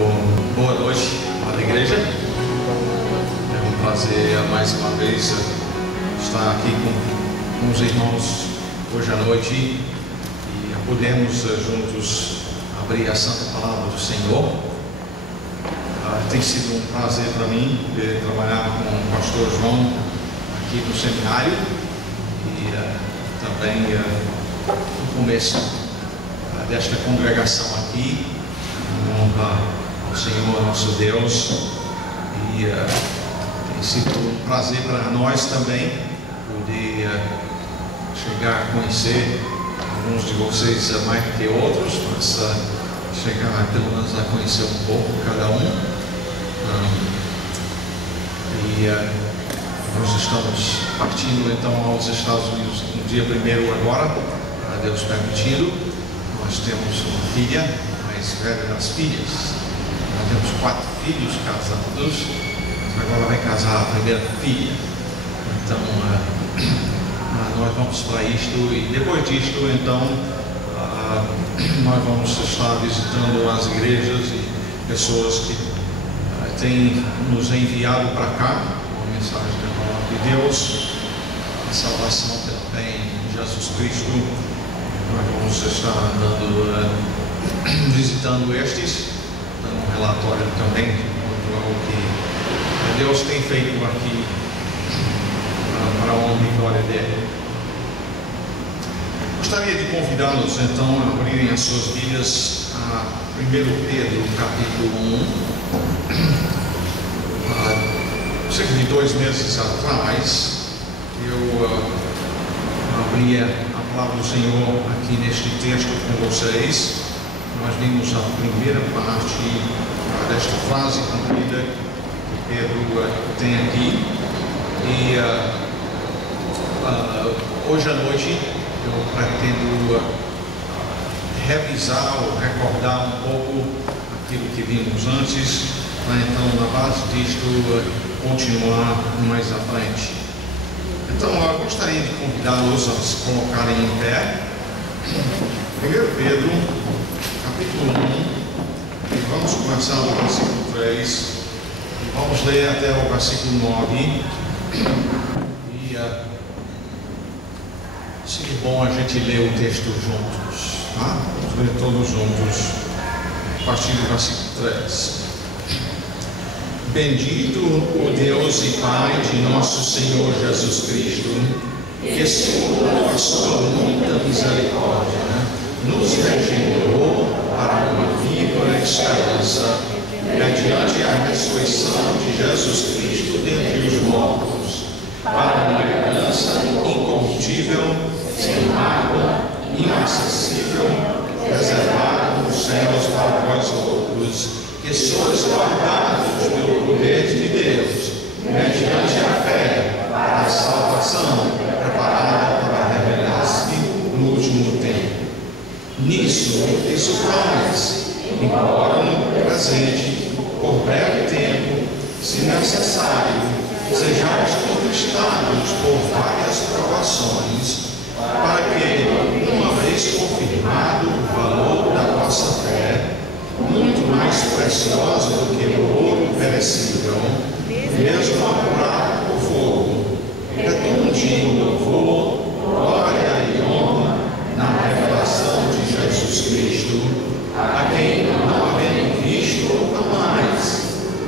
Boa noite à igreja. É um prazer mais uma vez estar aqui com os irmãos hoje à noite e podemos juntos abrir a Santa Palavra do Senhor. Tem sido um prazer para mim trabalhar com o pastor João aqui no seminário e também no começo desta congregação aqui, em honra ao Senhor nosso Deus, e tem sido um prazer para nós também poder chegar a conhecer alguns de vocês mais do que outros, mas chegar pelo menos a conhecer um pouco cada um. Nós estamos partindo então aos Estados Unidos no dia 1º agora, Deus permitindo. Nós temos uma filha, mais velha das filhas. Nós temos 4 filhos casados, mas agora vai casar a primeira filha. Então nós vamos para isto e depois disto então nós vamos estar visitando as igrejas e pessoas que têm nos enviado para cá uma mensagem da palavra de Deus, a salvação pela fé em Jesus Cristo. Nós vamos estar andando, visitando estes, dando um relatório também do que Deus tem feito aqui para a honra e glória dele. Gostaria de convidá-los então a abrirem as suas Bíblias a 1 Pedro, capítulo 1. Cerca de 2 meses atrás, eu abria a palavra do Senhor aqui neste texto com vocês. Nós vimos a primeira parte desta frase comprida que Pedro tem aqui, e hoje à noite eu pretendo revisar ou recordar um pouco aquilo que vimos antes, para então na base disto continuar mais à frente. Então eu gostaria de convidá-los a se colocarem em pé. 1 Pedro, capítulo 1, e vamos começar do versículo 3, e vamos ler até o versículo 9, e seria bom a gente ler o texto juntos, tá? Vamos ler todos juntos, a partir do versículo 3. Bendito o Deus e Pai de nosso Senhor Jesus Cristo, que segundo a sua muita misericórdia nos regenerou para uma viva esperança, mediante a ressurreição de Jesus Cristo dentre os mortos, para uma herança incorruptível, sem mácula, inacessível, reservada nos céus para vós outros, que sois guardados pelo poder de Deus, mediante a fé, para a salvação preparada para revelar-se no último tempo. Nisso exultais, embora no presente, por breve tempo, se necessário, sejais conquistados por várias provações, para que, uma vez confirmado o valor da vossa fé, muito mais preciosa do que o ouro perecível, mesmo apurado por fogo, redunde em louvor, glória e honra na revelação de Jesus Cristo, a quem não havendo visto nunca mais,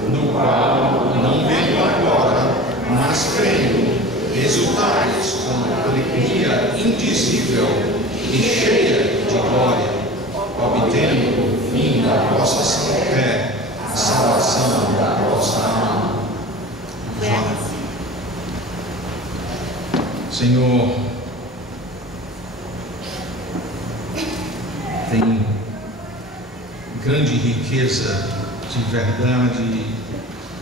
no qual não vendo agora, mas crendo, exultais com alegria indizível e cheia de glória, obtendo o fim da vossa fé, a salvação da vossa alma. Senhor, tem grande riqueza de verdade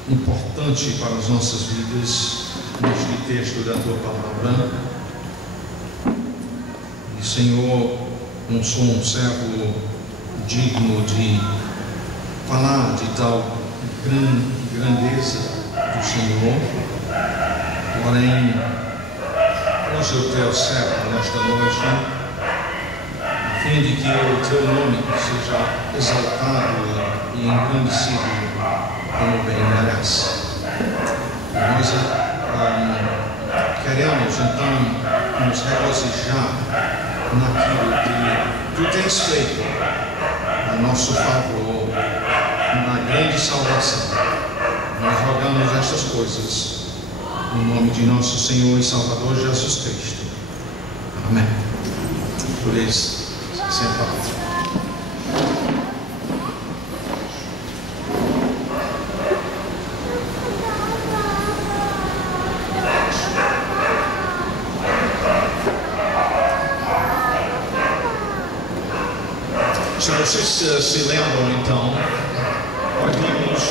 importante para as nossas vidas neste texto da Tua Palavra. E Senhor, não sou um servo digno de falar de tal grandeza do Senhor, porém, usa o Teu servo nesta noite, a fim de que o Teu nome seja exaltado e engrandecido como bem merece. Nós queremos então nos regozijar naquilo que tu tens feito a nosso favor, na grande salvação. Nós rogamos estas coisas no nome de nosso Senhor e Salvador Jesus Cristo. Amém. Por isso, sentado. Se vocês se lembram, então, nós vimos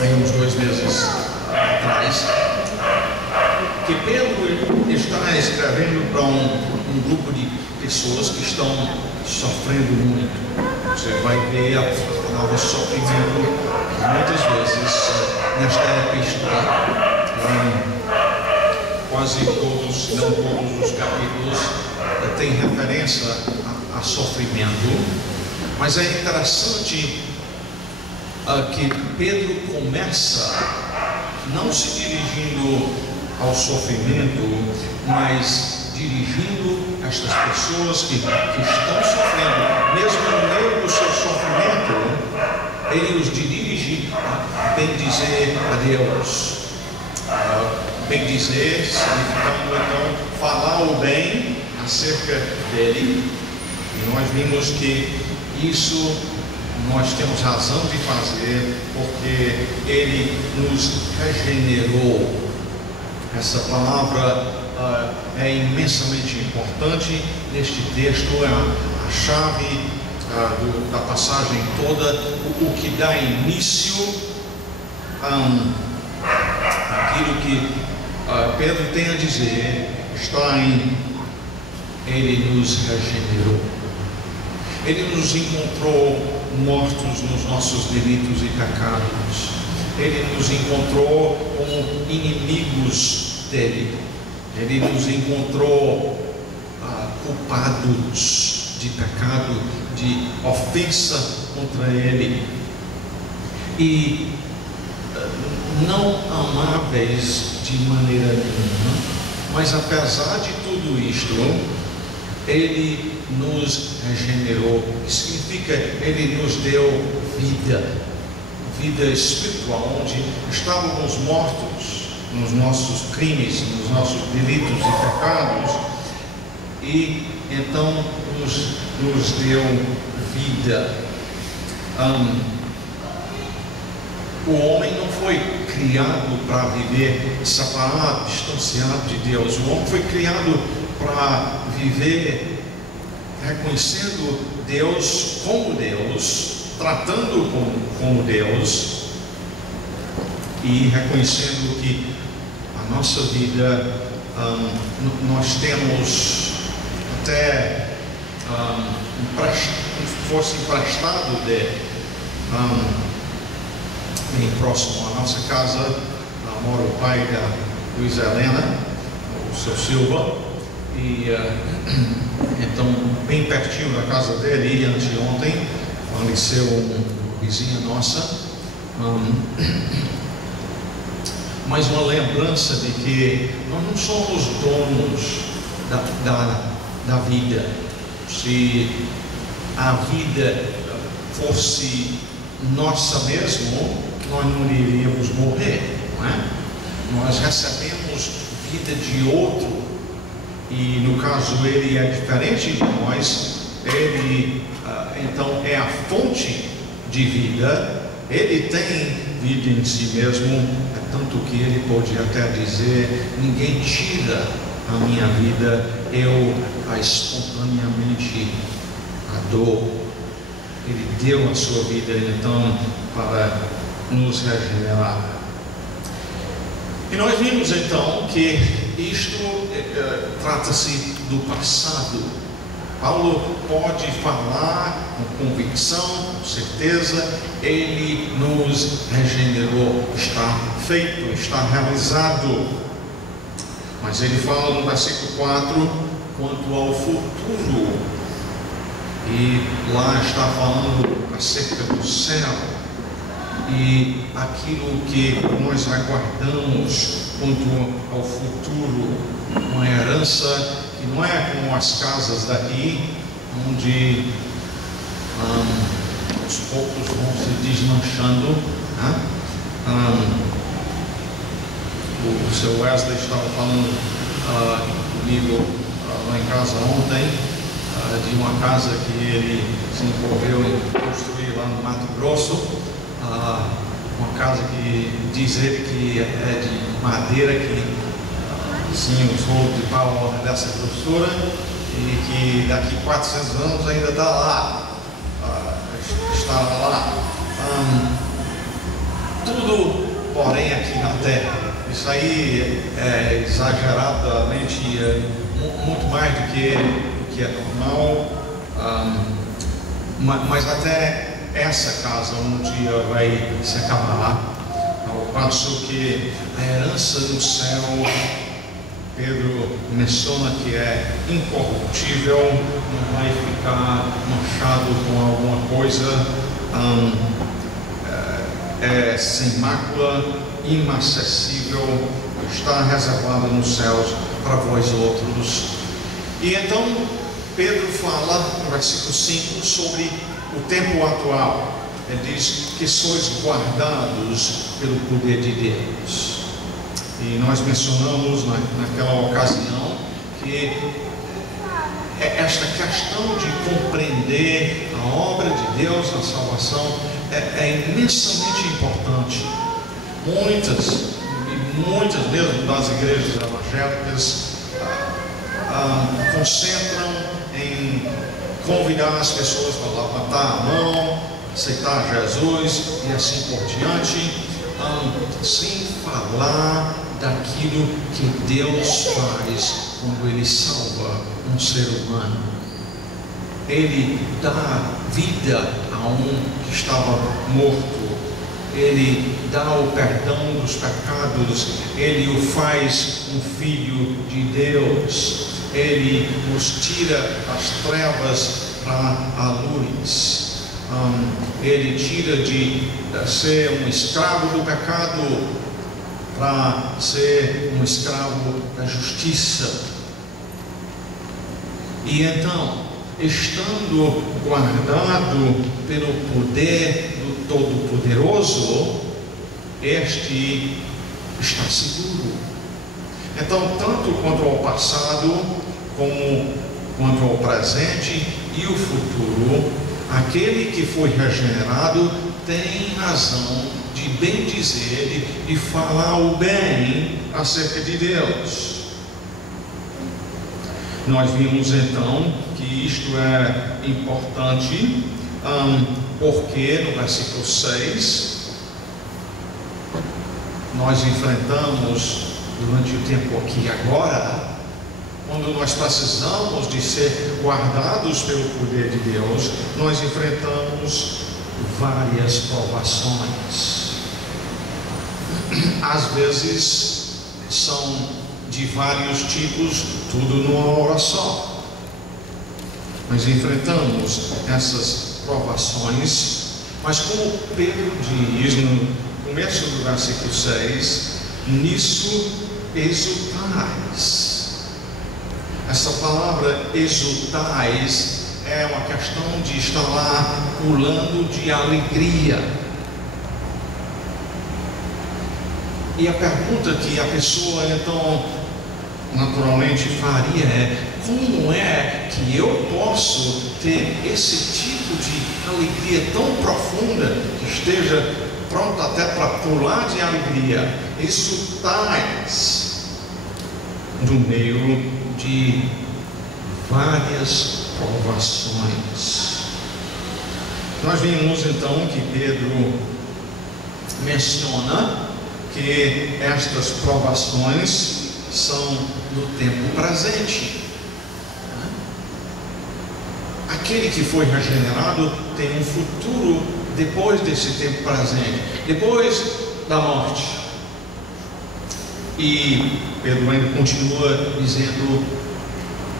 aí uns 2 meses atrás que Pedro está escrevendo para um grupo de pessoas que estão sofrendo muito. Você vai ver a palavra sofrimento muitas vezes nesta epístola. Quase todos, se não todos os capítulos têm referência a sofrimento, mas é interessante que Pedro começa não se dirigindo ao sofrimento, mas dirigindo estas pessoas que estão sofrendo, mesmo no meio do seu sofrimento, ele os dirige a bendizer a Deus. Bendizer significando então falar o bem acerca dele. E nós vimos que isso nós temos razão de fazer, porque ele nos regenerou. Essa palavra é imensamente importante neste texto, é a chave da passagem toda, o que dá início àquilo que Pedro tem a dizer, está em ele nos regenerou. Ele nos encontrou mortos nos nossos delitos e pecados. Ele nos encontrou como inimigos dele. Ele nos encontrou culpados de pecado, de ofensa contra ele, e não amáveis de maneira nenhuma. Mas apesar de tudo isto, ele nos regenerou. Isso significa, ele nos deu vida espiritual, onde estávamos mortos nos nossos crimes, nos nossos delitos e pecados, e então nos deu vida. O homem não foi criado para viver separado, distanciado de Deus. O homem foi criado para viver reconhecendo Deus como Deus, tratando como Deus, e reconhecendo que a nossa vida, nós temos até fosse emprestado bem próximo à nossa casa, mora o pai da Luísa Helena, o seu Silva, e então bem pertinho da casa dele, anteontem faleceu uma vizinha nossa, mas uma lembrança de que nós não somos donos da vida. Se a vida fosse nossa mesmo, nós não iríamos morrer, não é? Nós recebemos vida de outro, e no caso ele é diferente de nós. Ele então é a fonte de vida. Ele tem vida em si mesmo, é tanto que ele pode até dizer: ninguém tira a minha vida, eu espontaneamente a dou. Ele deu a sua vida então para nos regenerar. E nós vimos então que isto trata-se do passado. Paulo pode falar com convicção, com certeza, ele nos regenerou, está feito, está realizado. Mas ele fala no versículo 4 quanto ao futuro, e lá está falando, acerca do céu e aquilo que nós aguardamos quanto ao futuro, uma herança que não é como as casas daqui, onde aos poucos vão se desmanchando, né? O seu Wesley estava falando comigo lá em casa ontem, de uma casa que ele se envolveu em construir lá no Mato Grosso, uma casa que diz ele que é de madeira, que sim, os rolos de pau dessa grossura, e que daqui 400 anos ainda está lá, estará lá. Tudo, porém, aqui na terra, isso aí é exageradamente muito mais do que é normal, mas até essa casa um dia vai se acabar, ao passo que a herança do céu, Pedro menciona que é incorruptível, não vai ficar manchado com alguma coisa, é sem mácula, inacessível, está reservada nos céus para vós outros. E então Pedro fala no versículo 5 sobre o tempo atual. Ele diz que sois guardados pelo poder de Deus. E nós mencionamos naquela ocasião que esta questão de compreender a obra de Deus na salvação é imensamente importante. Muitas mesmo das igrejas evangélicas concentram em convidar as pessoas para levantar a mão, aceitar Jesus e assim por diante, sem falar daquilo que Deus faz quando Ele salva um ser humano. Ele dá vida a um que estava morto, Ele dá o perdão dos pecados, Ele o faz um filho de Deus, Ele nos tira das trevas para a luz. Ele tira de ser um escravo do pecado para ser um escravo da justiça. E então, estando guardado pelo poder do Todo-Poderoso, este está seguro. Então, tanto quanto ao passado, como quanto ao presente e o futuro, aquele que foi regenerado tem razão de bem dizer e falar o bem acerca de Deus. Nós vimos então que isto é importante, porque no versículo 6 nós enfrentamos durante o tempo aqui agora, quando nós precisamos de ser guardados pelo poder de Deus, nós enfrentamos várias provações. Às vezes são de vários tipos, tudo numa hora só. Nós enfrentamos essas provações, mas como Pedro diz no começo do versículo 6, nisso exultais. Essa palavra exultais é uma questão de estar lá pulando de alegria. E a pergunta que a pessoa então naturalmente faria é: como é que eu posso ter esse tipo de alegria tão profunda, que esteja pronto até para pular de alegria? Exultais no meio de várias provações. Nós vimos então que Pedro menciona que estas provações são no tempo presente. Aquele que foi regenerado tem um futuro depois desse tempo presente, depois da morte. E Pedro ainda continua dizendo: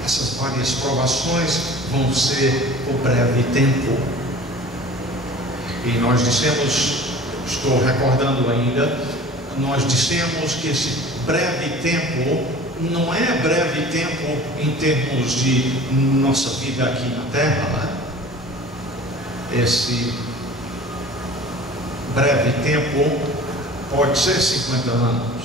essas várias provações vão ser por breve tempo. E nós dissemos, estou recordando ainda, nós dissemos que esse breve tempo não é breve tempo em termos de nossa vida aqui na Terra, né? Esse breve tempo pode ser 50 anos.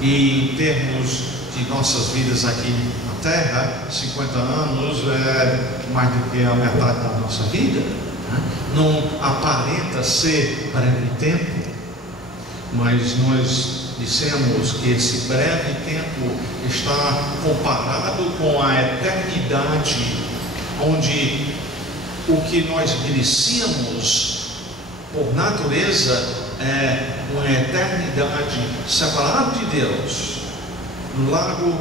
E em termos de nossas vidas aqui na Terra, 50 anos é mais do que a metade da nossa vida, né? Não aparenta ser breve tempo, mas nós dissemos que esse breve tempo está comparado com a eternidade, onde o que nós merecíamos por natureza é uma eternidade separado de Deus, no lago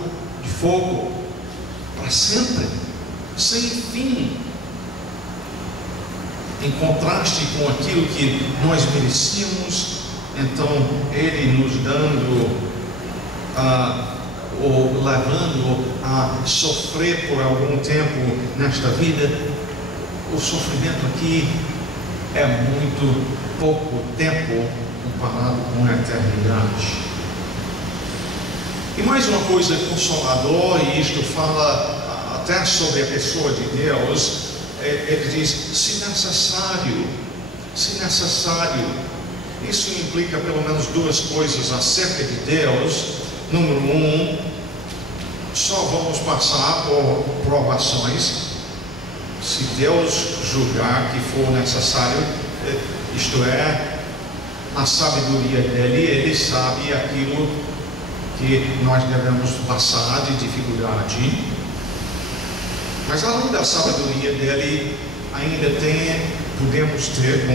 de fogo, para sempre, sem fim, em contraste com aquilo que nós merecíamos. Então Ele nos dando ou levando a sofrer por algum tempo nesta vida. O sofrimento aqui é muito pouco tempo comparado com a eternidade. E mais uma coisa consoladora, e isto fala até sobre a pessoa de Deus, ele diz, se necessário. Isso implica pelo menos duas coisas acerca de Deus. Número um, só vamos passar por provações se Deus julgar que for necessário, isto é, na sabedoria dele, ele sabe aquilo que nós devemos passar de dificuldade. Mas além da sabedoria dele, ainda podemos ter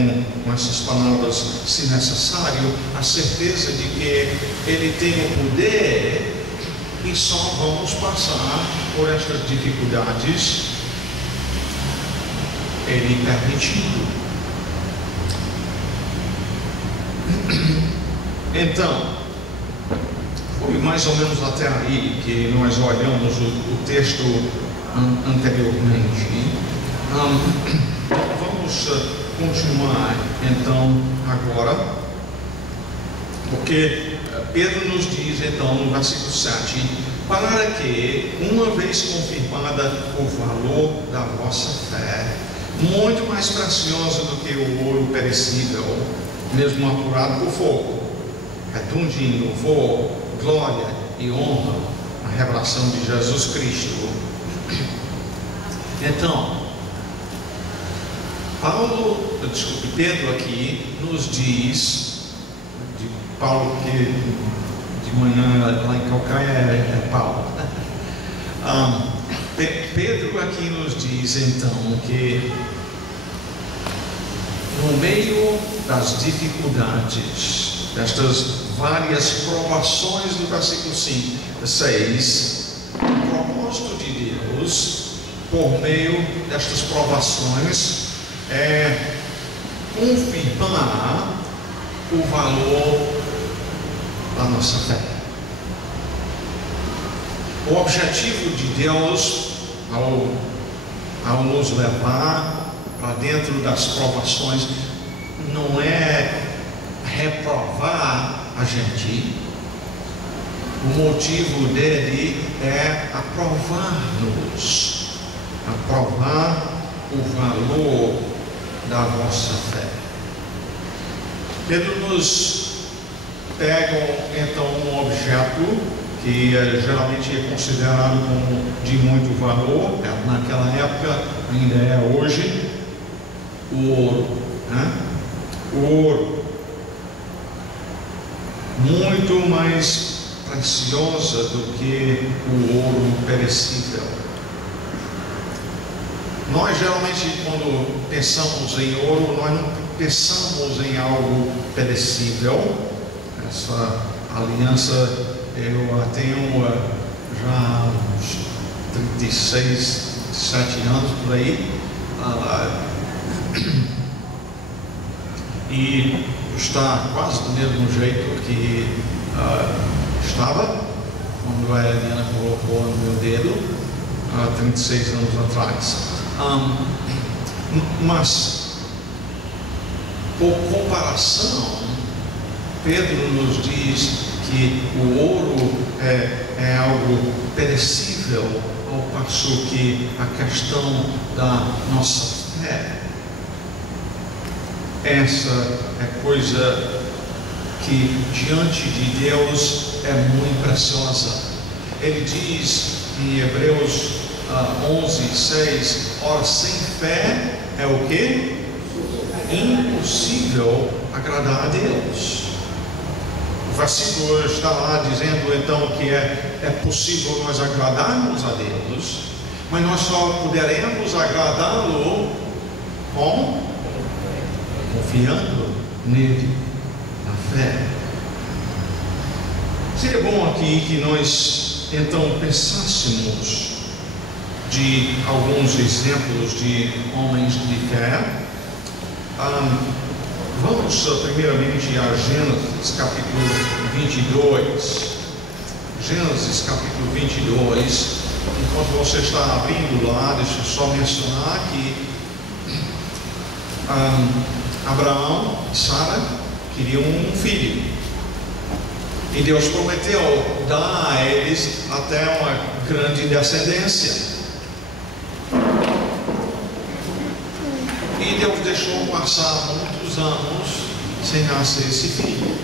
com essas palavras, se necessário, a certeza de que ele tem o poder e só vamos passar por estas dificuldades ele permitindo. Então, foi mais ou menos até aí que nós olhamos o texto anteriormente. Vamos continuar então agora, porque Pedro nos diz então no versículo 7, para que, uma vez confirmada o valor da vossa fé, muito mais preciosa do que o ouro perecível, mesmo apurado por fogo, redunde em louvor, glória e honra na revelação de Jesus Cristo. Então, Pedro aqui nos diz, Paulo que de manhã lá em Calcaia é Paulo. Pedro aqui nos diz então que no meio das dificuldades, destas várias provações do versículo 6, o propósito de Deus por meio destas provações é confirmar o valor da nossa fé. O objetivo de Deus ao nos levar para dentro das provações não é reprovar a gente. O motivo dele é aprovar-nos, aprovar o valor da vossa fé. Pedro nos pega então um objeto que geralmente é considerado como de muito valor, naquela época, ainda é hoje, o ouro, né? O ouro, muito mais preciosa do que o ouro perecível. Nós geralmente, quando pensamos em ouro, nós não pensamos em algo perecível. Essa aliança eu a tenho já uns 36, 37 anos por aí, e está quase do mesmo jeito que estava quando a Eliana colocou no meu dedo há 36 anos atrás. Mas Por comparação, Pedro nos diz que o ouro é algo perecível, ao passo que a questão da nossa fé, essa é coisa que diante de Deus é muito preciosa. Ele diz em Hebreus 11:6, ora, sem fé é o quê? Impossível agradar a Deus. O versículo está lá dizendo então que é possível nós agradarmos a Deus, mas nós só poderemos agradá-lo confiando nele, na fé. Seria bom aqui que nós então pensássemos de alguns exemplos de homens de fé. Vamos primeiramente a Gênesis capítulo 22. Gênesis capítulo 22. Enquanto você está abrindo lá, deixa eu só mencionar que Abraão e Sara queriam um filho, e Deus prometeu dar a eles até uma grande descendência. E Deus deixou passar muitos anos sem nascer esse filho.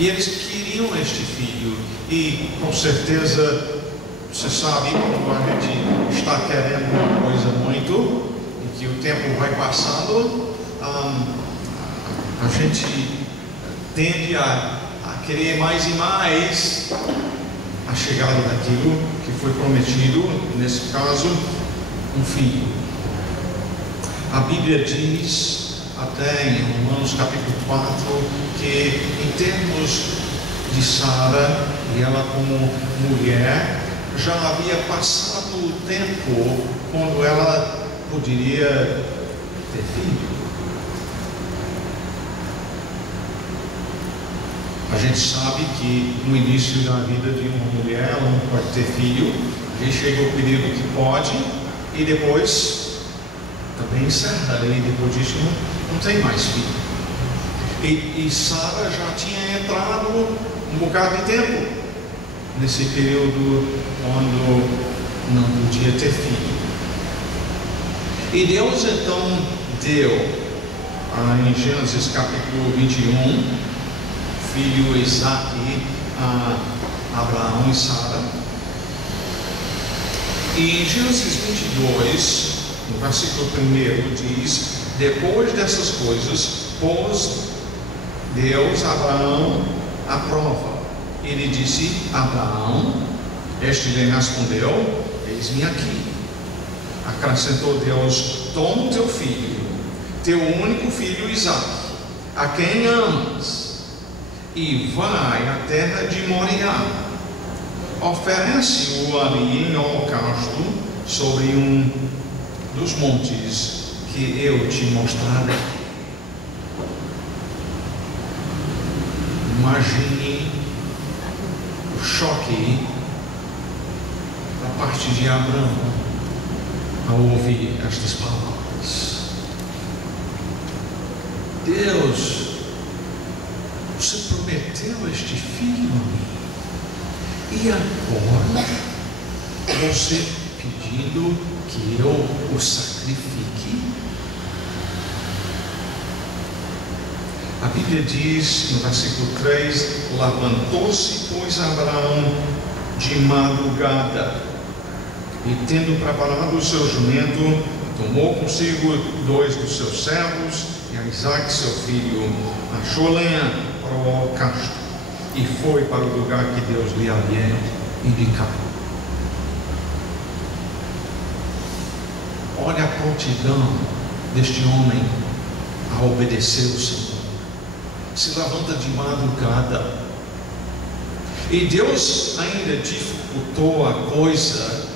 E eles queriam este filho. E com certeza, você sabe, quando a gente está querendo uma coisa muito, e que o tempo vai passando, a gente tende a querer mais e mais a chegada daquilo que foi prometido, nesse caso, um filho. A Bíblia diz, até em Romanos capítulo 4, que em termos de Sara, e ela como mulher, já havia passado o tempo quando ela poderia ter filho. A gente sabe que no início da vida de uma mulher, ela não pode ter filho, aí chega o período que pode, e depois também encerra, e depois disso não tem mais filho. E Sara já tinha entrado um bocado de tempo nesse período quando não podia ter filho. E Deus então deu em Gênesis capítulo 21 filho Isaac a Abraão e Sara. E em Gênesis 22, no versículo 1 diz: depois dessas coisas pôs Deus Abraão à prova. Ele disse: Abraão, este lhe respondeu: eis-me aqui. Acrescentou Deus: toma o teu filho, teu único filho Isaac, a quem amas, e vai à terra de Moriá. Oferece-o ali em holocausto sobre um dos montes que eu te mostrarei. Imagine o choque da parte de Abraão ao ouvir estas palavras. Deus, você prometeu este filho a mim, e agora você pedindo que eu o sacrifique? A Bíblia diz no versículo 3: levantou-se, pois, Abraão de madrugada, e tendo preparado o seu jumento, tomou consigo 2 dos seus servos e a Isaac seu filho, achou lenha para o holocausto e foi para o lugar que Deus lhe havia indicado. Olha a prontidão deste homem a obedecer o Senhor. Se levanta de madrugada, e Deus ainda dificultou a coisa,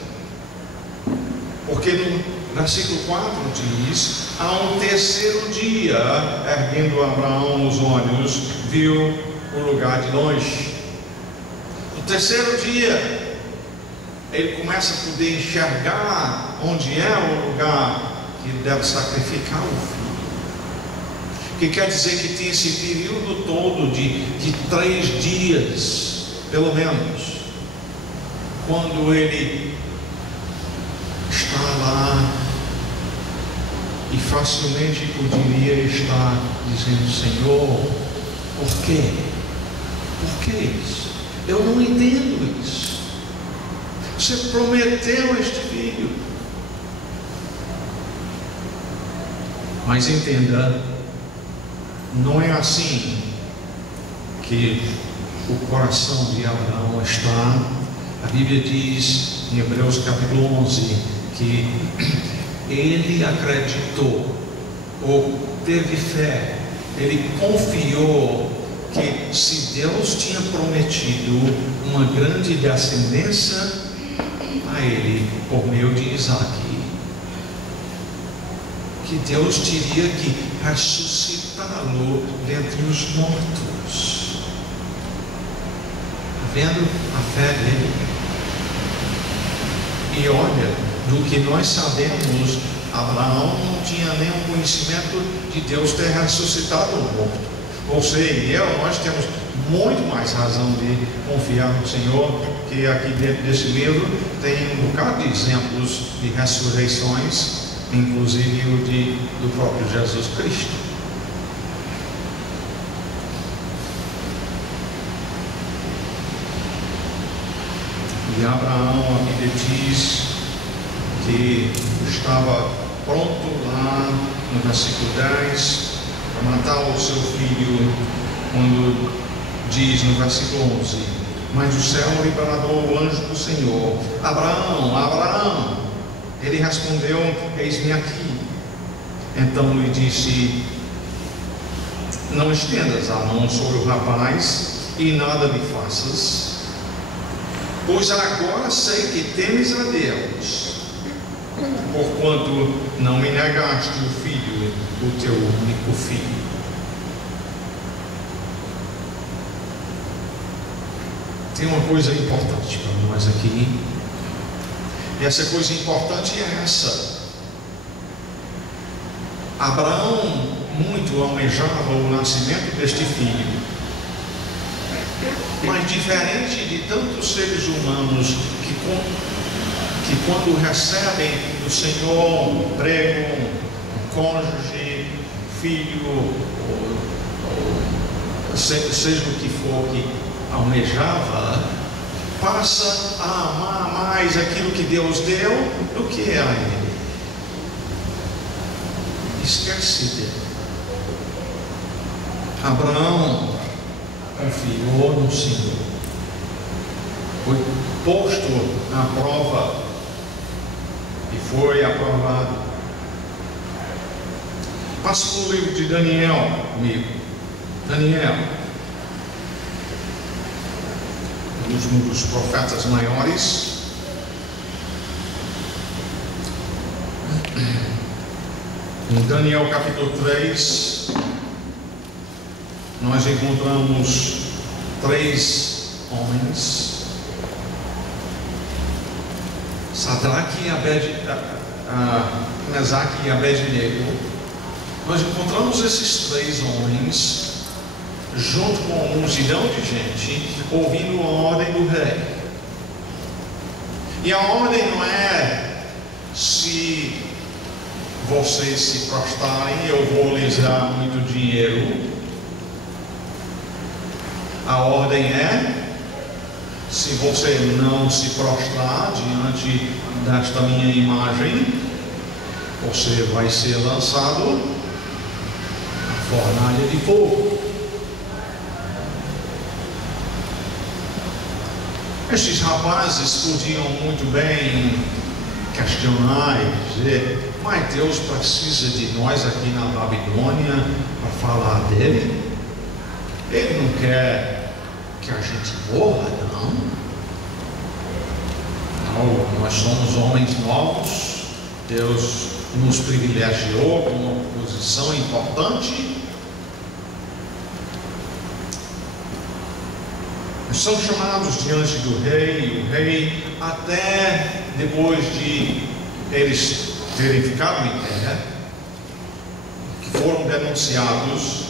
porque no versículo 4 diz: ao terceiro dia, erguendo Abraão os olhos, viu o lugar de longe. No terceiro dia, ele começa a poder enxergar onde é o lugar que ele deve sacrificar o filho. que quer dizer que tem esse período todo de 3 dias, pelo menos, quando ele está lá e facilmente poderia estar dizendo: Senhor, por quê? Por que isso? Eu não entendo isso. Você prometeu este filho. Mas entenda, não é assim que o coração de Abraão está. A Bíblia diz em Hebreus capítulo 11 que ele acreditou, ou teve fé, ele confiou que se Deus tinha prometido uma grande descendência a ele por meio de Isaac, que Deus teria que ressuscitá-lo dentre os mortos. Vendo a fé dele. E olha, do que nós sabemos, Abraão não tinha nenhum conhecimento de Deus ter ressuscitado o morto. Você e eu, nós temos muito mais razão de confiar no Senhor, que aqui dentro desse livro tem um bocado de exemplos de ressurreições, inclusive o do próprio Jesus Cristo. E Abraão, a Bíblia diz que estava pronto lá no versículo 10 para matar o seu filho, quando diz no versículo 11: mas o céu lhe bradou o anjo do Senhor: Abraão, Abraão. Ele respondeu: eis-me aqui. Então lhe disse: não estendas a mão sobre o rapaz e nada lhe faças, pois agora sei que temes a Deus, porquanto não me negaste o filho, o teu único filho. Tem uma coisa importante para nós aqui, e essa coisa importante é essa: Abraão muito almejava o nascimento deste filho, mas diferente de tantos seres humanos que quando recebem do Senhor um emprego, um cônjuge, filho, seja o que for que almejava, passa a amar mais aquilo que Deus deu do que a ele. Esquece dele. Abraão confiou no Senhor, foi posto à prova e foi aprovado. Passa o livro de Daniel comigo. Daniel, um dos profetas maiores. Em Daniel capítulo 3, nós encontramos 3 homens: Sadraque, Mesaque e Abednego. Nós encontramos esses 3 homens junto com uma multidão de gente, ouvindo a ordem do rei. E a ordem não é: se vocês se prostrarem, eu vou lhes dar muito dinheiro. A ordem é: se você não se prostrar diante desta minha imagem, você vai ser lançado na fornalha de fogo. Estes rapazes podiam muito bem questionar e dizer: mas Deus precisa de nós aqui na Babilônia para falar dele? Ele não quer que a gente morra, não? Não, nós somos homens novos, Deus nos privilegiou com uma posição importante. São chamados diante do rei, e o rei, até depois de eles terem ficado em terra, que foram denunciados,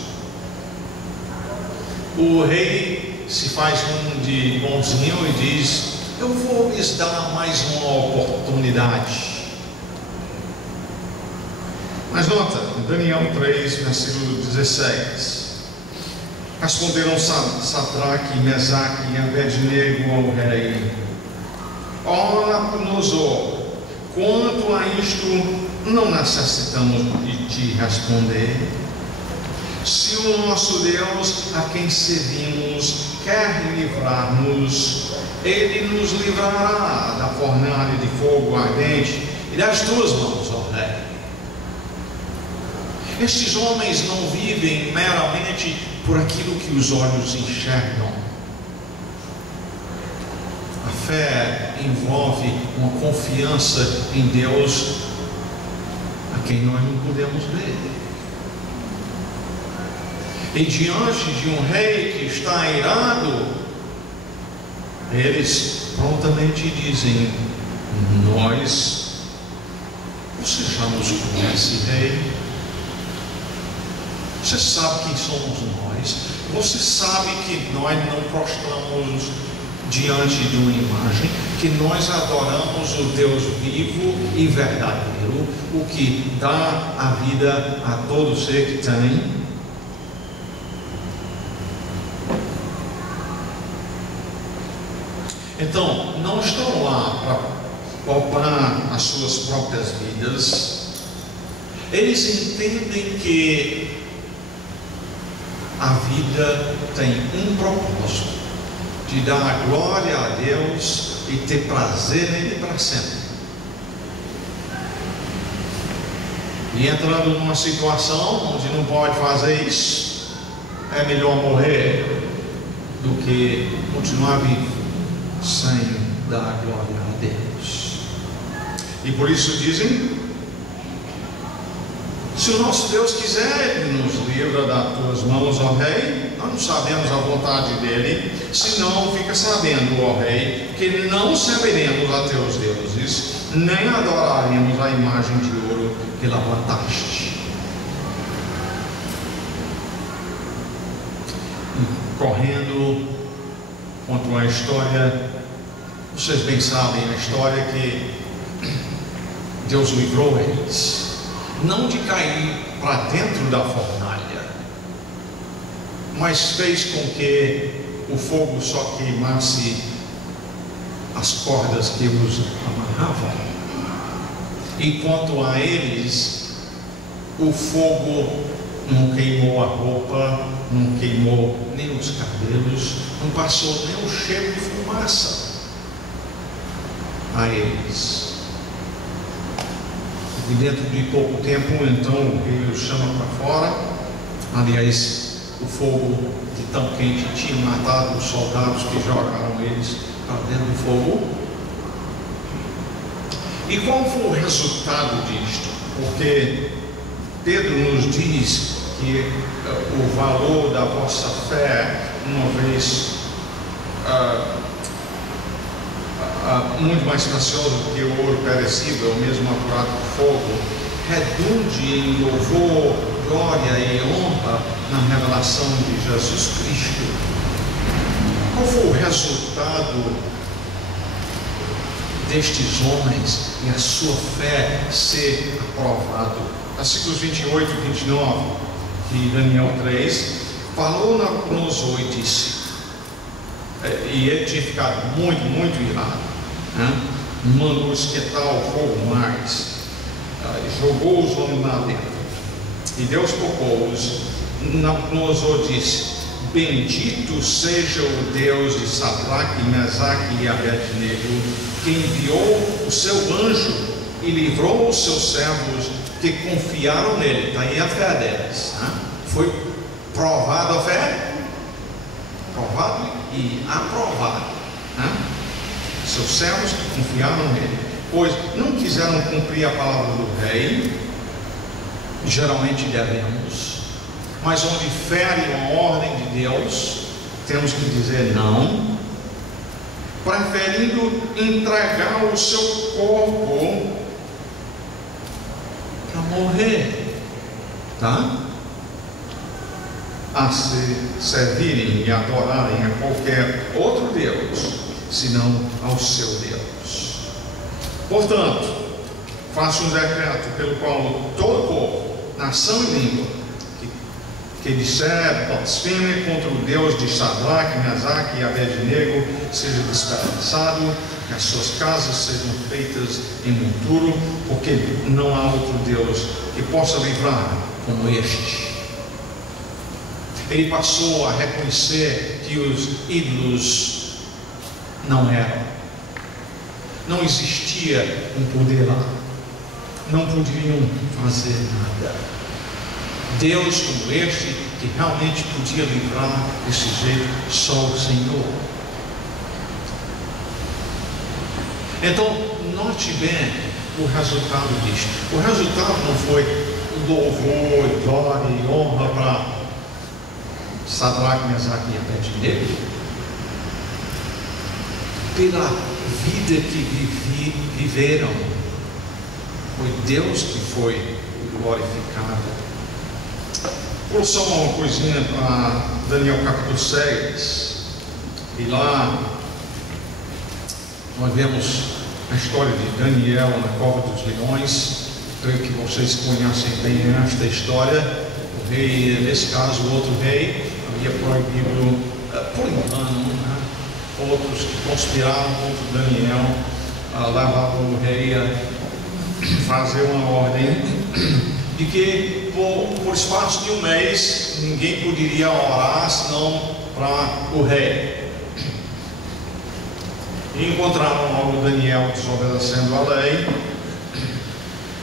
o rei se faz de bonzinho e diz: eu vou lhes dar mais uma oportunidade. Mas nota, em Daniel 3, versículo 16: responderam Sadraque, Mesaque e Abednego ao rei: ó Nabucodonosor, quanto a isto, não necessitamos de te responder. Se o nosso Deus, a quem servimos, quer livrar-nos, Ele nos livrará da fornalha de fogo ardente e das tuas mãos, ó rei. Estes homens não vivem meramente por aquilo que os olhos enxergam. A fé envolve uma confiança em Deus a quem nós não podemos ver. E diante de um rei que está irado, eles prontamente dizem: você já nos conhece, rei? Você sabe quem somos nós? Você sabe que nós não prostramos diante de uma imagem, que nós adoramos o Deus vivo e verdadeiro, o que dá a vida a todo ser que tem. Então, não estão lá para poupar as suas próprias vidas. Eles entendem que a vida tem um propósito: de dar glória a Deus e ter prazer nele para sempre. E entrando numa situação onde não pode fazer isso, é melhor morrer do que continuar vivo sem dar glória a Deus. E por isso dizem: se o nosso Deus quiser, Ele nos livra das tuas mãos, ó rei. Nós não sabemos a vontade dele, senão fica sabendo, ó rei, que não serviremos a teus deuses, nem adoraremos a imagem de ouro que levantaste. Correndo quanto à história, vocês bem sabem a história que Deus livrou eles, não de cair para dentro da fornalha, mas fez com que o fogo só queimasse as cordas que os amarravam. E quanto a eles, o fogo não queimou a roupa, não queimou nem os cabelos, não passou nem o cheiro de fumaça a eles. E dentro de pouco tempo, então, o rei os chama para fora. Aliás, o fogo de tão quente tinha matado os soldados que jogaram eles para dentro do fogo. E qual foi o resultado disto? Porque Pedro nos diz que o valor da vossa fé, uma vez muito mais precioso do que o ouro perecível, mesmo apurado por fogo, redunde em louvor, glória e honra na revelação de Jesus Cristo. Qual foi o resultado destes homens e a sua fé ser aprovado? Versículos 28 e 29 de Daniel 3: falou Nabucodonosor e disse, e ele tinha ficado muito irado, mandou esquentar o fogo mais, jogou os homens lá dentro, e Deus tocou-os. Nabucodonosor disse: bendito seja o Deus de Sadraque, Mesaque e Abednego, que enviou o seu anjo e livrou os seus servos que confiaram nele. Está aí a fé deles. Foi provado a fé, provado e aprovado. Seus servos que confiaram nele, pois não quiseram cumprir a palavra do rei. Geralmente devemos, mas onde fere a ordem de Deus, temos que dizer não, preferindo entregar o seu corpo para morrer. tá? A se servirem e adorarem a qualquer outro Deus, senão ao seu Deus. Portanto, faço um decreto pelo qual todo povo, nação e língua, que disser blasfêmia contra o Deus de Sadraque, Mesaque e Abednego, seja despedaçado, que as suas casas sejam feitas em monturo, porque não há outro Deus que possa livrar como este. Ele passou a reconhecer que os ídolos não eram. Não existia um poder lá. Não podiam fazer nada. Deus como este, que realmente podia livrar desse jeito, só o Senhor. Então, note bem o resultado disto. O resultado não foi louvor, glória e honra para Sadraque, Mesaque e Abednego, pela vida que viveram. Foi Deus que foi glorificado. Vou só uma coisinha para Daniel capítulo 6. E lá nós vemos a história de Daniel na cova dos leões. Creio que vocês conhecem bem esta história. O rei, nesse caso, o outro rei, havia proibido, por engano, né, outros que conspiraram contra Daniel, levavam o rei a fazer uma ordem de que por espaço de um mês ninguém poderia orar senão para o rei. E encontraram logo Daniel desobedecendo a lei,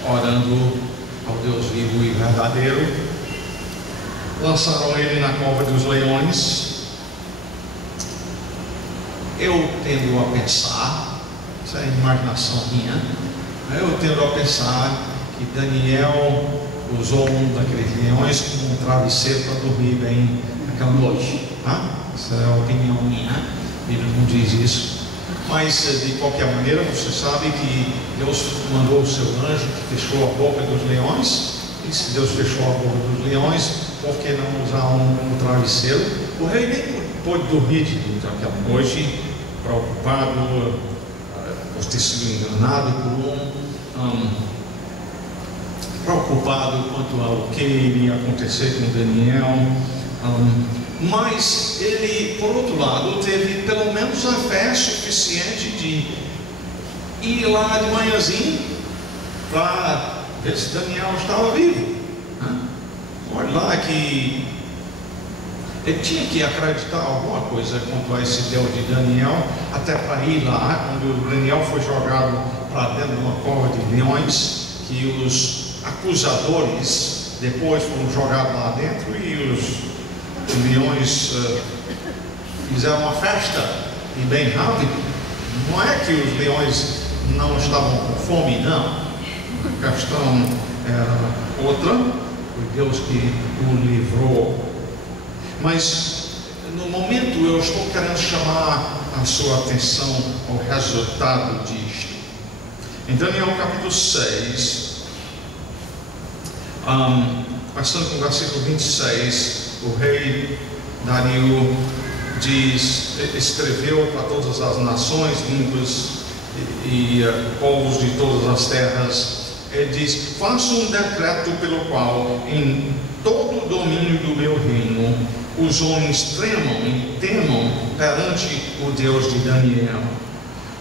orando ao Deus vivo e verdadeiro. Lançaram ele na cova dos leões. Eu tendo a pensar, isso é imaginação minha, eu tendo a pensar que Daniel usou um daqueles leões como um travesseiro para dormir bem naquela noite, tá? Essa é a opinião minha, a Bíblia não diz isso, mas de qualquer maneira você sabe que Deus mandou o seu anjo que fechou a boca dos leões, e se Deus fechou a boca dos leões, por que não usar um travesseiro? O rei nem pôde dormir naquela noite, preocupado por ter sido enganado por preocupado quanto ao que iria acontecer com Daniel, mas ele, por outro lado, teve pelo menos a fé suficiente de ir lá de manhãzinho para ver se Daniel estava vivo. Olha lá que ele tinha que acreditar alguma coisa quanto a esse Deus de Daniel, até para ir lá, quando Daniel foi jogado para dentro de uma cova de leões, que os acusadores depois foram jogados lá dentro e os leões fizeram uma festa, e bem rápido. Não é que os leões não estavam com fome, não. A questão era outra. Foi Deus que o livrou. Mas no momento eu estou querendo chamar a sua atenção ao resultado disto. Em Daniel capítulo 6, passando com o versículo 26, o rei Dario escreveu para todas as nações, línguas e povos de todas as terras. Ele diz: faço um decreto pelo qual em todo o domínio do meu reino os homens tremam e temam perante o Deus de Daniel,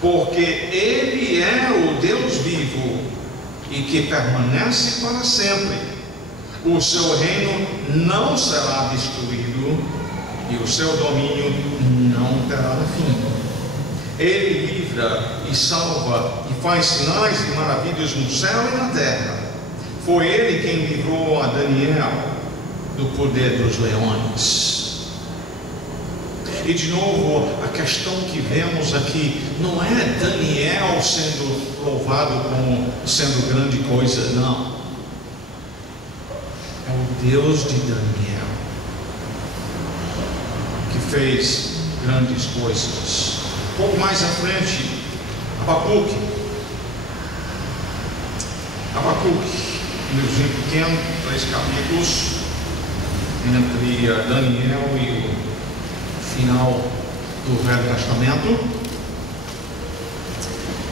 porque ele é o Deus vivo e que permanece para sempre. O seu reino não será destruído e o seu domínio não terá fim. Ele livra e salva e faz sinais e maravilhas no céu e na terra. Foi ele quem livrou a Daniel do poder dos leões. E de novo, a questão que vemos aqui não é Daniel sendo louvado como sendo grande coisa, não. É o Deus de Daniel que fez grandes coisas. Um pouco mais à frente, Abacuque um livrozinho pequeno, 3 capítulos, entre Daniel e o final do Velho Testamento.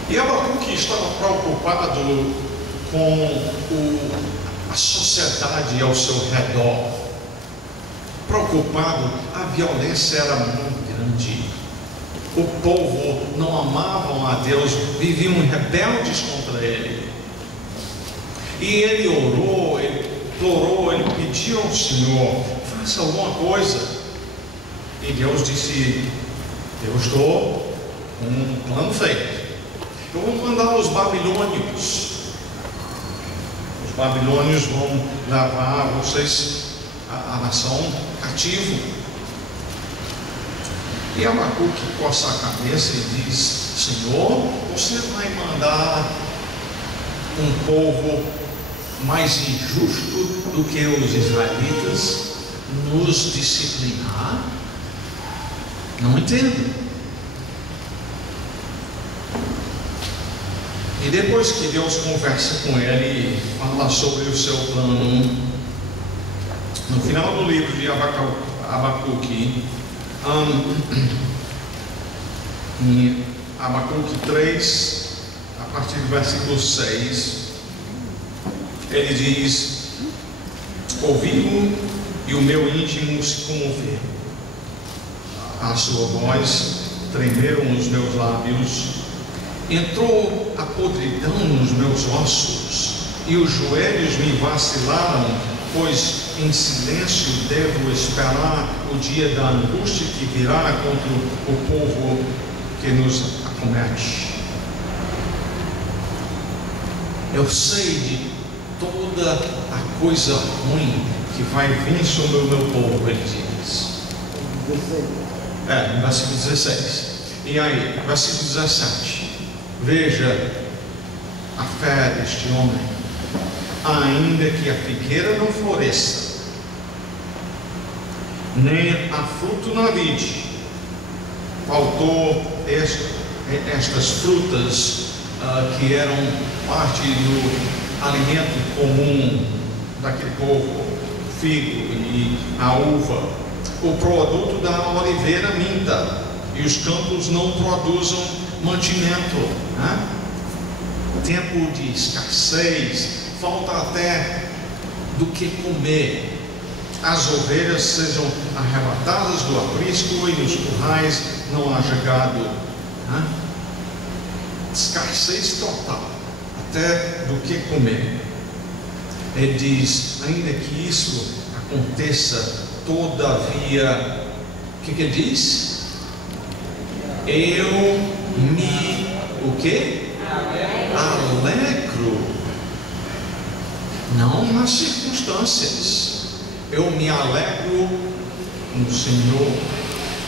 E Abacuque estava preocupado com a sociedade ao seu redor. Preocupado, a violência era muito grande. O povo não amavam a Deus, viviam rebeldes contra Ele. E ele orou, ele implorou, ele pediu ao Senhor: faça alguma coisa. E Deus disse: eu estou com um plano feito. Eu vou mandar os babilônios. Os babilônios vão levar vocês, a nação, cativo. E Abacuque coça a cabeça e diz: Senhor, você vai mandar um povo mais injusto do que os israelitas nos disciplinar? Não entendo. E depois que Deus conversa com ele, fala sobre o seu plano, no final do livro de Abacuque, em Abacuque 3, a partir do versículo 6, ele diz: ouvi-o e o meu íntimo se comoveu, a sua voz tremeram os meus lábios, entrou a podridão nos meus ossos e os joelhos me vacilaram, pois em silêncio devo esperar o dia da angústia que virá contra o povo que nos acomete. Eu sei de toda a coisa ruim que vai vir sobre o meu povo, ele diz. No versículo 16. E aí, versículo 17. Veja a fé deste homem. Ainda que a figueira não floresça, nem há fruto na vide, faltou estas frutas que eram parte do alimento comum daquele povo, o figo e a uva. O produto da oliveira minta, e os campos não produzam mantimento, né? Tempo de escassez, falta até do que comer. As ovelhas sejam arrebatadas do aprisco e nos currais não haja gado, né? Escassez total, até do que comer. Ele diz: ainda que isso aconteça, todavia, o que ele diz? Eu me, o quê? Alegro, não nas circunstâncias. Eu me alegro no Senhor,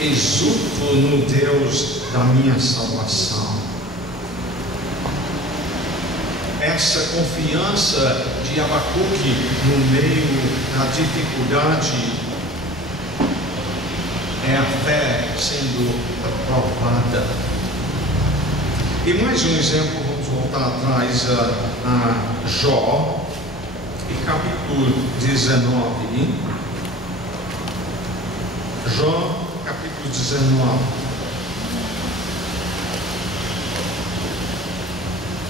exulto no Deus da minha salvação. Essa confiança de Abacuque no meio da dificuldade é a fé sendo aprovada. E mais um exemplo, vamos voltar atrás a Jó, e capítulo 19. Jó, capítulo 19.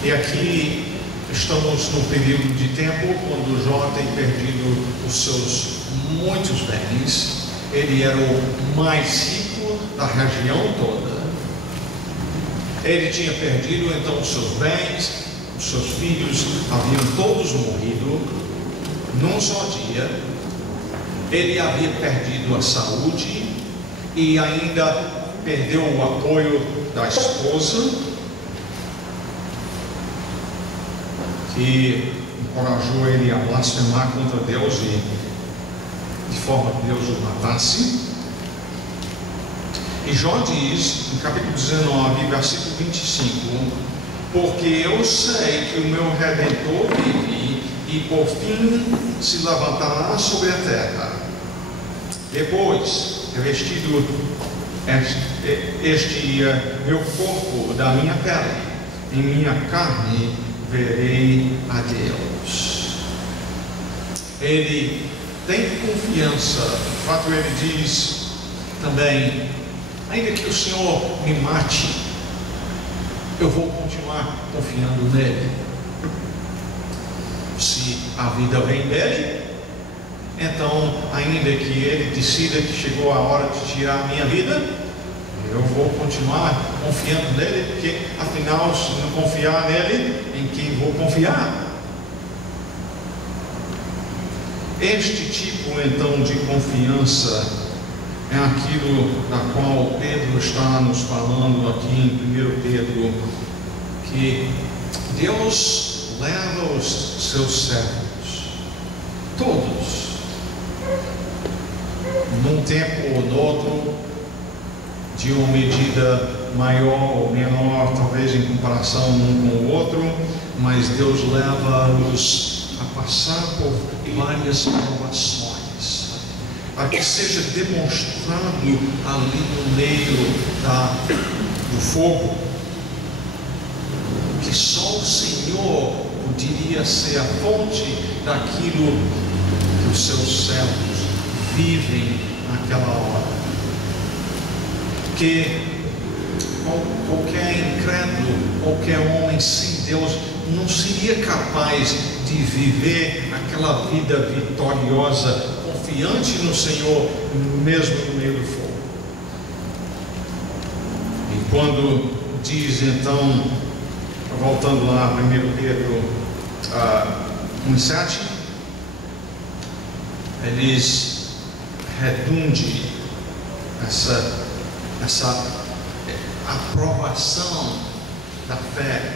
E aqui estamos no período de tempo quando Jó tem perdido os seus muitos bens. Ele era o mais rico da região toda. Ele tinha perdido então os seus bens, os seus filhos haviam todos morrido num só dia. Ele havia perdido a saúde e ainda perdeu o apoio da esposa, que encorajou ele a blasfemar contra Deus e de forma que Deus o matasse. E Jó diz, no capítulo 19, versículo 25: porque eu sei que o meu Redentor vive e por fim se levantará sobre a terra. Depois, revestido este meu corpo da minha pele, em minha carne verei a Deus. ele tem confiança. De fato, ele diz também: ainda que o Senhor me mate, eu vou continuar confiando nele. Se a vida vem dele, então, ainda que ele decida que chegou a hora de tirar a minha vida, eu vou continuar confiando nele, porque afinal, se não confiar nele, em quem vou confiar? Este tipo então de confiança é aquilo da qual Pedro está nos falando aqui em 1 Pedro, que Deus leva os seus servos, todos, num tempo ou no outro, de uma medida maior ou menor, talvez em comparação um com o outro, mas Deus leva-os a passar por várias provações, para que seja demonstrado ali no meio do fogo, que só o Senhor poderia ser a fonte daquilo que os seus servos vivem naquela hora. Que qualquer incrédulo, qualquer homem sem Deus não seria capaz de viver aquela vida vitoriosa, confiante no Senhor, mesmo no meio do fogo. E quando diz então, voltando lá, 1 Pedro 1,7, eles redundem essa aprovação da fé,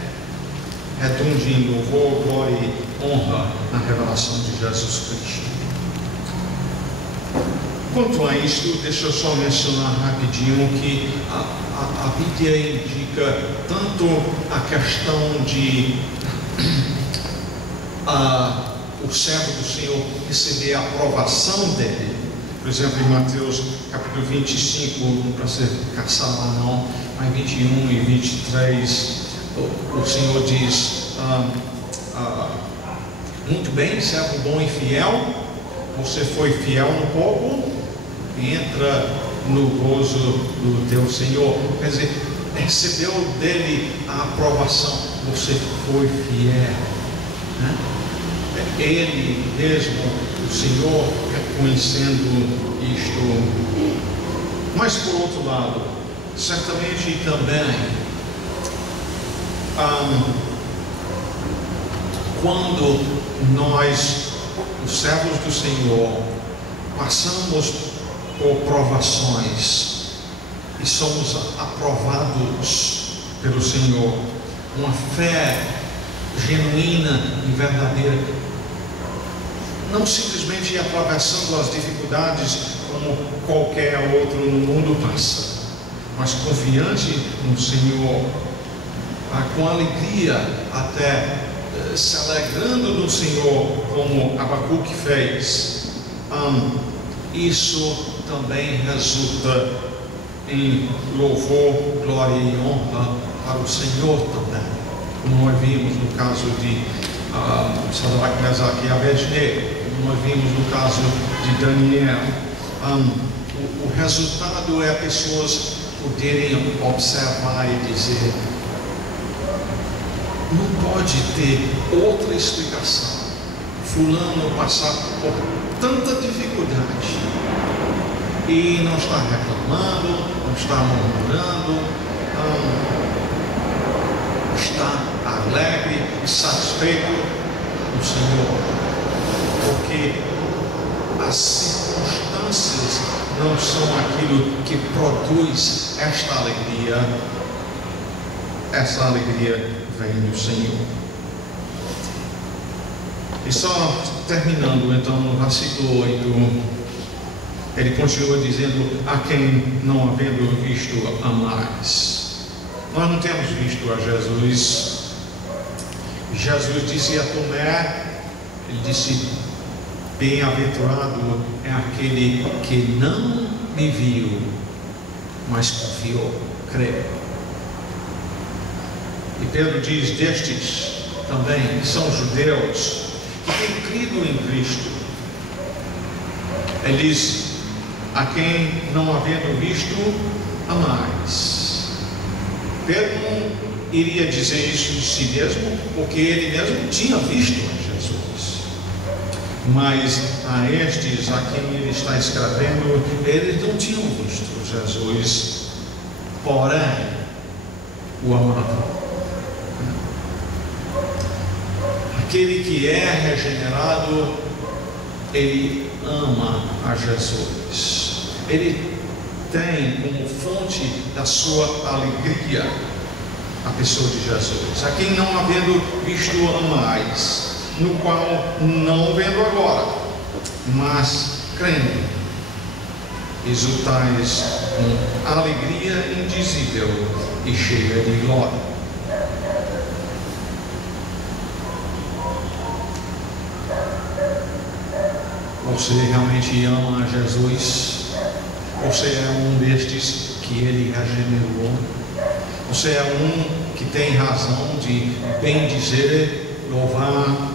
redunde em louvor, glória e honra na revelação de Jesus Cristo. Quanto a isto, deixa eu só mencionar rapidinho que a Bíblia indica tanto a questão de o servo do Senhor receber a aprovação dele. Por exemplo, em Mateus capítulo 25, não para ser caçado não, mas 21 e 23, o Senhor diz: muito bem, servo bom e fiel, você foi fiel no pouco, entra no gozo do teu Senhor. Quer dizer, recebeu dele a aprovação, você foi fiel, né? Ele mesmo, o Senhor, reconhecendo isto. Mas por outro lado, certamente também, quando nós, os servos do Senhor, passamos por provações e somos aprovados pelo Senhor, uma fé genuína e verdadeira, não simplesmente atravessando as dificuldades como qualquer outro no mundo passa, mas confiante no Senhor, com alegria, até se alegrando no Senhor, como Abacuque fez. Isso também resulta em louvor, glória e honra para o Senhor também, como nós vimos no caso de Sadraque, Mesaque e Abednego, como nós vimos no caso de Daniel. O resultado é pessoas poderem observar e dizer: não pode ter outra explicação, fulano passar por tanta dificuldade e não está reclamando, não está murmurando, está alegre e satisfeito no Senhor, porque as circunstâncias não são aquilo que produz esta alegria. Essa alegria vem do Senhor. E só terminando então no versículo 8, ele continua dizendo: a quem não havendo visto a mais. Nós não temos visto a Jesus. Jesus disse a Tomé, ele disse: bem-aventurado é aquele que não me viu, mas confiou, creu. E Pedro diz destes também, que são judeus, que têm crido em Cristo, Ele diz: a quem não havendo visto, amais. Pedro não iria dizer isso de si mesmo, porque ele mesmo tinha visto a Jesus. Mas a estes a quem ele está escrevendo, eles não tinham visto Jesus, porém o amavam. Aquele que é regenerado, ele ama a Jesus. Ele tem como fonte da sua alegria a pessoa de Jesus. A quem não havendo visto amais, no qual não vendo agora, mas crendo, exultais com alegria indizível e cheia de glória. Você realmente ama a Jesus? Você é um destes que Ele regenerou? Você é um que tem razão de bem dizer, louvar,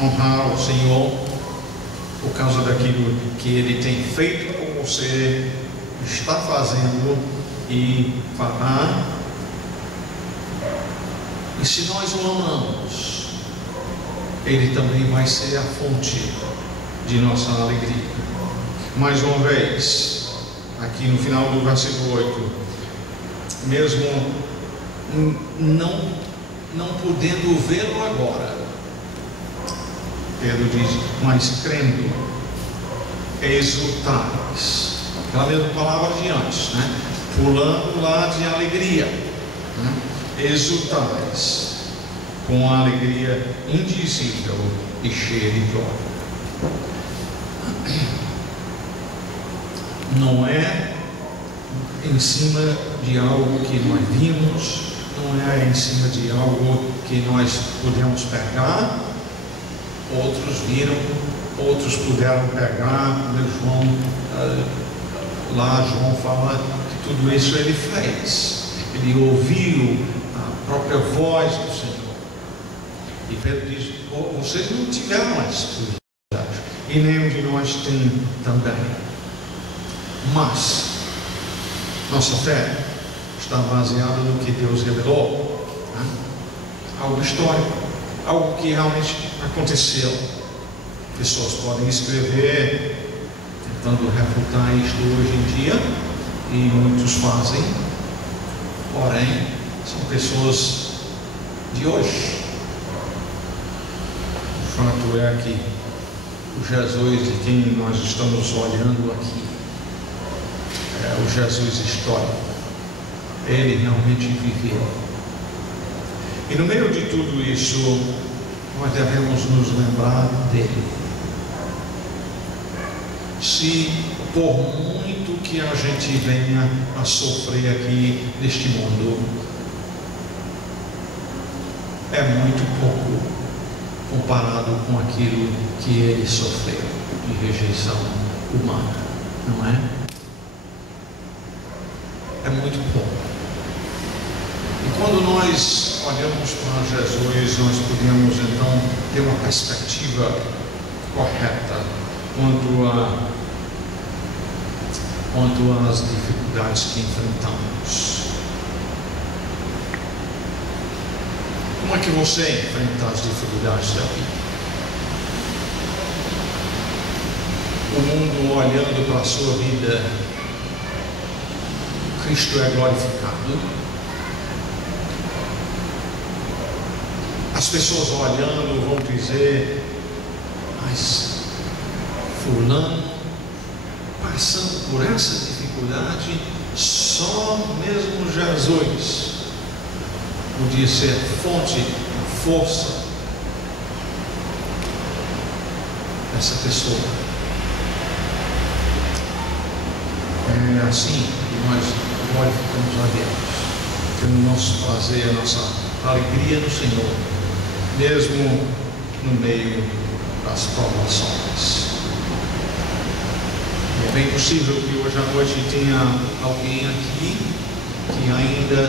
honrar o Senhor por causa daquilo que Ele tem feito por você, está fazendo e fará? E se nós o amamos, Ele também vai ser a fonte de nossa alegria. Mais uma vez, aqui no final do versículo 8, mesmo não podendo vê-lo agora, Pedro diz: mas crendo, exultais. Aquela mesma palavra de antes, né? Pulando lá de alegria, né? Exultais com a alegria indizível e cheia de glória. Não é em cima de algo que nós vimos, não é em cima de algo que nós podemos pegar. Outros viram, outros puderam pegar. João fala que tudo isso ele fez. Ele ouviu a própria voz do Senhor. E Pedro diz: vocês não tiveram essa possibilidade, e nenhum de nós tem também. Mas nossa fé está baseada no que Deus revelou, né? Algo histórico, algo que realmente aconteceu. Pessoas podem escrever tentando refutar isto hoje em dia, e muitos fazem, porém são pessoas de hoje. O fato é que o Jesus de quem nós estamos olhando aqui é o Jesus histórico. Ele realmente viveu. E no meio de tudo isso, nós devemos nos lembrar dele. Se por muito que a gente venha a sofrer aqui neste mundo, é muito pouco comparado com aquilo que ele sofreu de rejeição humana, não é? É muito pouco. E quando nós olhamos para Jesus, nós podemos então ter uma perspectiva correta quanto às dificuldades que enfrentamos. Como é que você enfrenta as dificuldades da vida? O mundo olhando para a sua vida, Cristo é glorificado. As pessoas olhando vão dizer: mas fulano passando por essa dificuldade, só mesmo Jesus podia ser fonte, força dessa pessoa. É assim que nós glorificamos a Deus, tendo o nosso prazer, a nossa alegria no Senhor, mesmo no meio das provações. É bem possível que hoje à noite tenha alguém aqui que ainda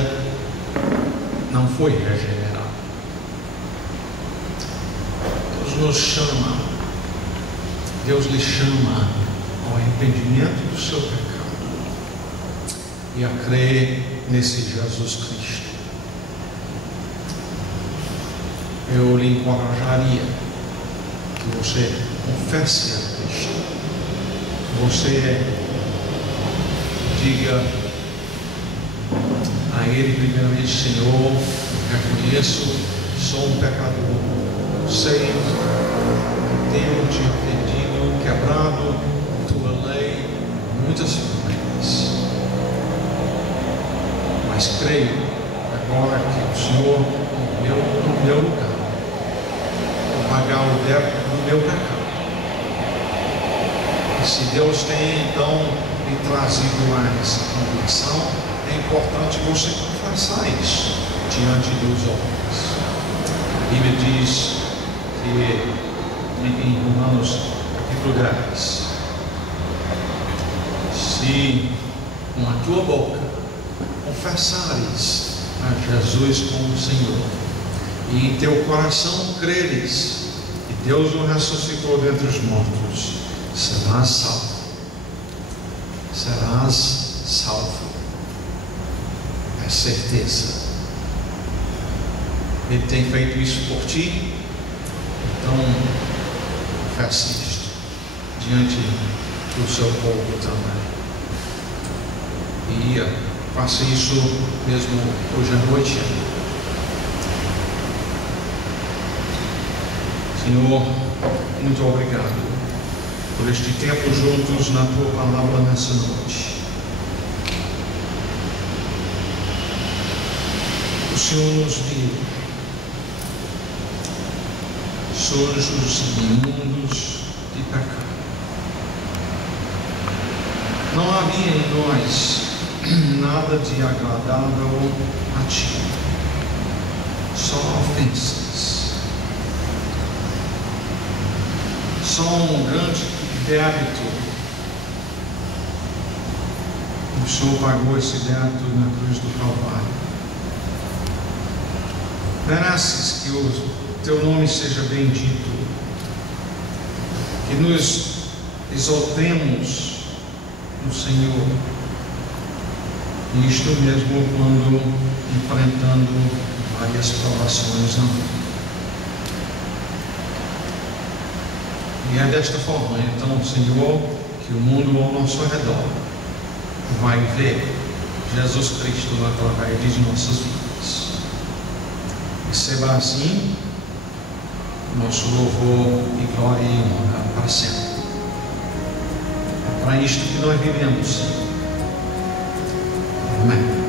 não foi regenerado. Deus nos chama Deus lhe chama ao arrependimento do seu pecado e a crer nesse Jesus Cristo. Eu lhe encorajaria que você confesse a Cristo. Você diga a Ele primeiramente: Senhor, reconheço, sou um pecador, sei que tenho te ofendido, quebrado tua lei muitas vezes, mas creio agora que o Senhor morreu no meu lugar, para pagar o débito do meu pecado. E se Deus tem então lhe trazido a essa convicção, é importante você confessar isso diante dos homens. A Bíblia diz que em Romanos capítulo 10, se com a tua boca confessares a Jesus como Senhor e em teu coração creres que Deus o ressuscitou dentre os mortos, serás salvo. Serás salvo. É certeza. Ele tem feito isso por ti, então confesse isto diante do seu povo também. E faça isso mesmo hoje à noite. Senhor, muito obrigado por este tempo juntos na tua palavra nessa noite. O Senhor nos viu sujos e imundos de pecado. Não havia em nós nada de agradável a ti, só ofensas, só um grande débito. O Senhor pagou esse débito na cruz do Calvário. Mereces que o teu nome seja bendito, que nos exaltemos no Senhor, e isto mesmo quando enfrentando várias provações na vida. E é desta forma, então, Senhor, que o mundo ao nosso redor vai ver Jesus Cristo através de nossas vidas. Receba assim nosso louvor e glória e honra para sempre. É para isto que nós vivemos. Amém.